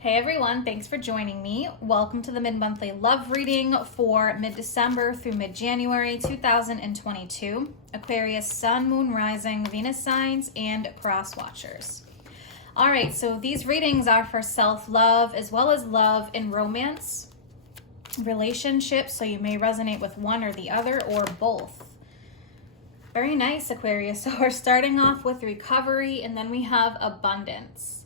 Hey everyone, thanks for joining me. Welcome to the mid-monthly love reading for mid-December through mid-January 2022. Aquarius, Sun, Moon, Rising, Venus signs, and cross watchers. All right, so these readings are for self-love as well as love and romance, relationships, so you may resonate with one or the other or both. Very nice, Aquarius. So we're starting off with recovery and then we have abundance.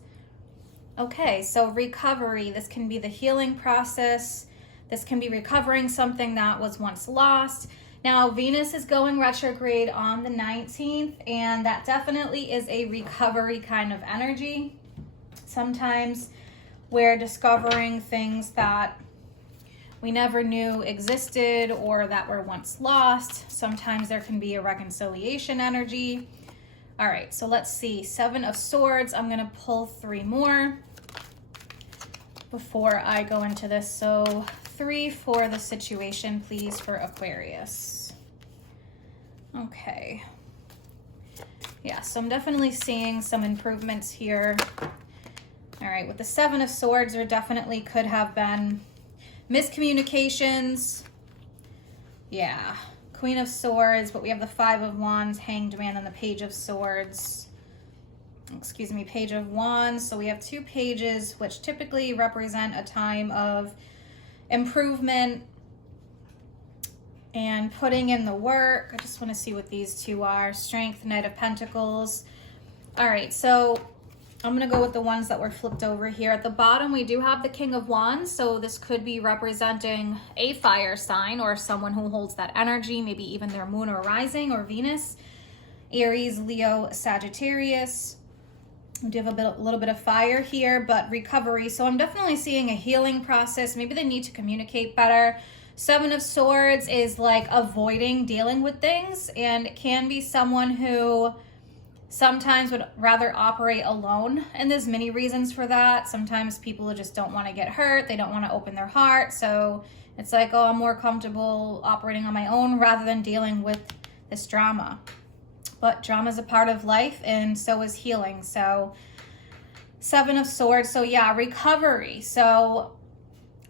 Okay, so recovery, this can be the healing process. This can be recovering something that was once lost. Now, Venus is going retrograde on the 19th, and that definitely is a recovery kind of energy. Sometimes we're discovering things that we never knew existed or that were once lost. Sometimes there can be a reconciliation energy. All right, so let's see. 7 of Swords. I'm going to pull 3 more before I go into this. So 3 for the situation, please, for Aquarius. Okay. Yeah, so I'm definitely seeing some improvements here. All right, with the 7 of Swords, there definitely could have been miscommunications. Yeah. Queen of Swords, but we have the 5 of Wands, Hanged Man, and the Page of Swords. Excuse me, Page of Wands. So we have 2 pages, which typically represent a time of improvement and putting in the work. I just want to see what these 2 are. Strength, Knight of Pentacles. All right, so I'm going to go with the ones that were flipped over here. At the bottom, we do have the King of Wands. So this could be representing a fire sign or someone who holds that energy, maybe even their moon or rising or Venus. Aries, Leo, Sagittarius. We do have a little bit of fire here, but recovery. So I'm definitely seeing a healing process. Maybe they need to communicate better. 7 of Swords is like avoiding dealing with things, and it can be someone who sometimes would rather operate alone, and there's many reasons for that. Sometimes people just don't want to get hurt. They don't want to open their heart. So it's like, oh, I'm more comfortable operating on my own rather than dealing with this drama. But drama is a part of life, and so is healing. So 7 of Swords. So yeah, recovery. So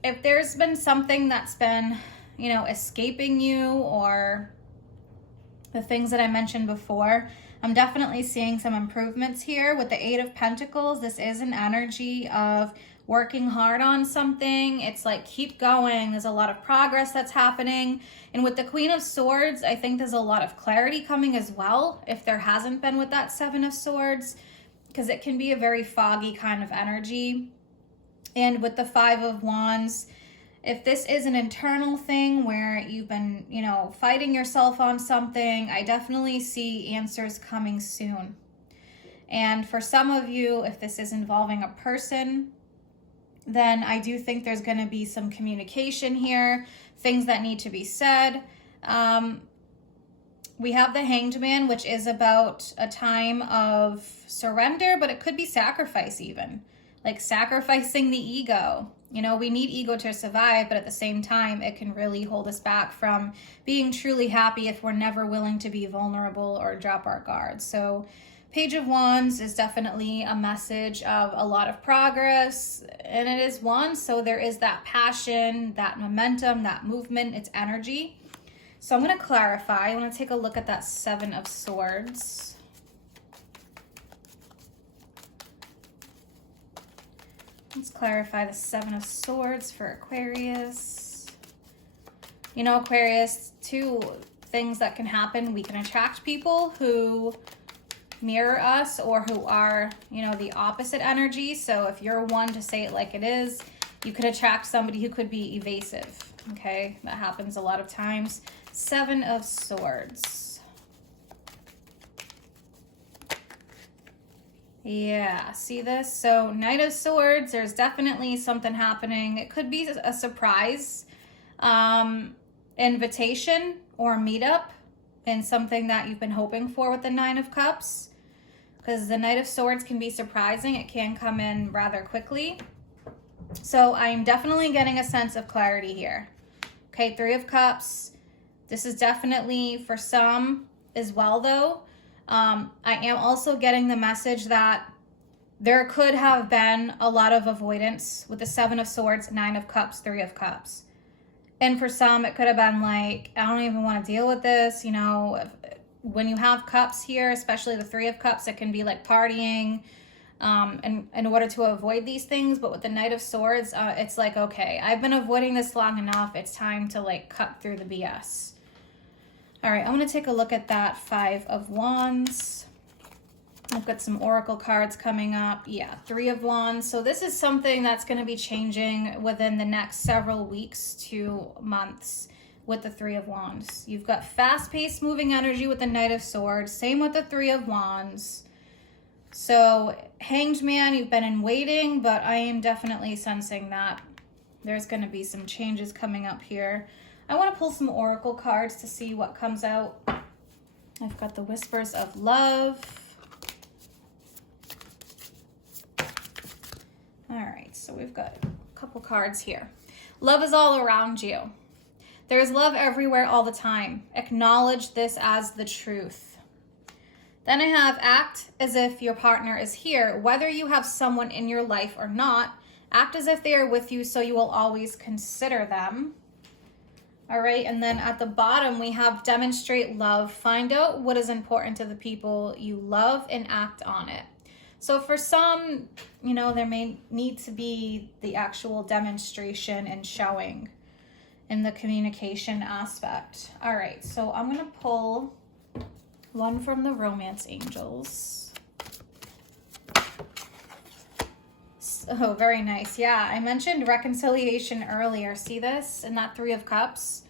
if there's been something that's been, escaping you, or the things that I mentioned before, I'm definitely seeing some improvements here. With the 8 of Pentacles, this is an energy of working hard on something. It's like, keep going. There's a lot of progress that's happening. And with the Queen of Swords, I think there's a lot of clarity coming as well, if there hasn't been with that 7 of Swords, because it can be a very foggy kind of energy. And with the 5 of Wands, if this is an internal thing where you've been, fighting yourself on something, I definitely see answers coming soon. And for some of you, if this is involving a person, then I do think there's going to be some communication here, things that need to be said. We have the Hanged Man, which is about a time of surrender, but it could be sacrifice even, like sacrificing the ego. We need ego to survive, but at the same time, it can really hold us back from being truly happy if we're never willing to be vulnerable or drop our guard. So Page of Wands is definitely a message of a lot of progress, and it is Wands, so there is that passion, that momentum, that movement, it's energy. So I'm going to clarify. I want to take a look at that 7 of Swords. Let's clarify the 7 of Swords for Aquarius. Aquarius, 2 things that can happen. We can attract people who mirror us or who are, the opposite energy. So if you're one to say it like it is, you could attract somebody who could be evasive. Okay, that happens a lot of times. 7 of Swords. Yeah, see this? So Knight of Swords, there's definitely something happening. It could be a surprise invitation or meetup and something that you've been hoping for with the 9 of Cups. Because the Knight of Swords can be surprising. It can come in rather quickly. So I'm definitely getting a sense of clarity here. Okay, 3 of Cups. This is definitely for some as well, though. I am also getting the message that there could have been a lot of avoidance with the 7 of Swords, 9 of Cups, 3 of Cups. And for some, it could have been like, I don't even want to deal with this. You know, when you have cups here, especially the 3 of Cups, it can be like partying and in order to avoid these things. But with the Knight of Swords, it's like, okay, I've been avoiding this long enough. It's time to like cut through the BS. All right, I'm going to take a look at that 5 of Wands. I've got some oracle cards coming up. Yeah, 3 of Wands. So this is something that's going to be changing within the next several weeks to months with the 3 of Wands. You've got fast-paced moving energy with the Knight of Swords. Same with the 3 of Wands. So Hanged Man, you've been in waiting, but I am definitely sensing that there's going to be some changes coming up here. I want to pull some oracle cards to see what comes out. I've got the Whispers of Love. All right, so we've got a couple cards here. Love is all around you. There is love everywhere all the time. Acknowledge this as the truth. Then I have act as if your partner is here. Whether you have someone in your life or not, act as if they are with you so you will always consider them. All right, and then at the bottom we have demonstrate love. Find out what is important to the people you love and act on it. So for some, you know, there may need to be the actual demonstration and showing in the communication aspect. All right, so I'm going to pull one from the Romance Angels. Oh, very nice. Yeah, I mentioned reconciliation earlier. See this in that 3 of Cups?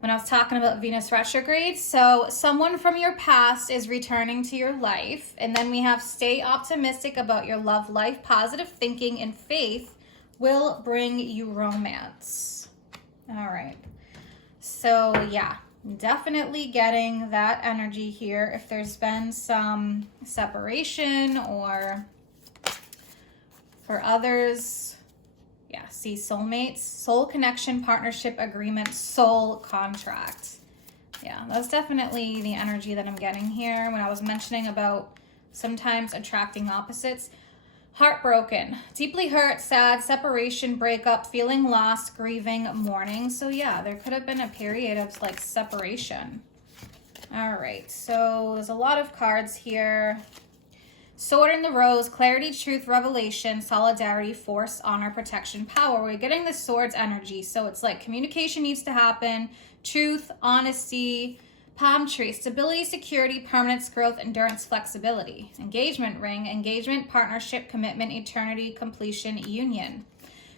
When I was talking about Venus retrograde. So someone from your past is returning to your life. And then we have stay optimistic about your love life. Positive thinking and faith will bring you romance. All right. So yeah, definitely getting that energy here. If there's been some separation or for others, yeah, see soulmates, soul connection, partnership, agreement, soul contract. Yeah, that's definitely the energy that I'm getting here when I was mentioning about sometimes attracting opposites. Heartbroken, deeply hurt, sad, separation, breakup, feeling lost, grieving, mourning. So yeah, there could have been a period of like separation. All right, so there's a lot of cards here. Sword in the Rose, clarity, truth, revelation, solidarity, force, honor, protection, power. We're getting the Swords energy. So it's like communication needs to happen, truth, honesty, palm tree, stability, security, permanence, growth, endurance, flexibility. Engagement ring, engagement, partnership, commitment, eternity, completion, union.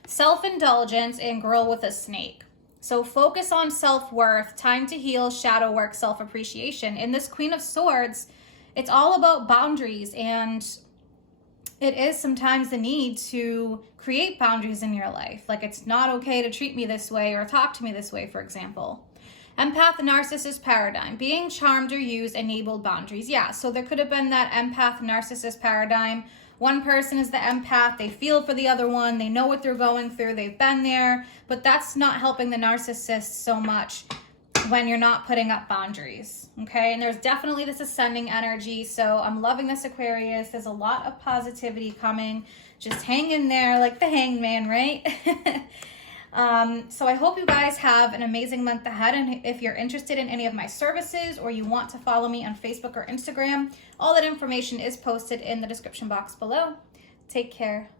Self-indulgence and girl with a snake. So focus on self-worth, time to heal, shadow work, self-appreciation. In this Queen of Swords, it's all about boundaries, and it is sometimes the need to create boundaries in your life. Like it's not okay to treat me this way or talk to me this way, for example. Empath, narcissist paradigm. Being charmed or used enabled boundaries. Yeah, so there could have been that empath, narcissist paradigm. One person is the empath. They feel for the other one. They know what they're going through. They've been there. But that's not helping the narcissist so much when you're not putting up boundaries, okay? And there's definitely this ascending energy, so I'm loving this, Aquarius. There's a lot of positivity coming. Just hang in there like the Hanged Man, right? So I hope you guys have an amazing month ahead, and if you're interested in any of my services or you want to follow me on Facebook or Instagram, all that information is posted in the description box below. Take care.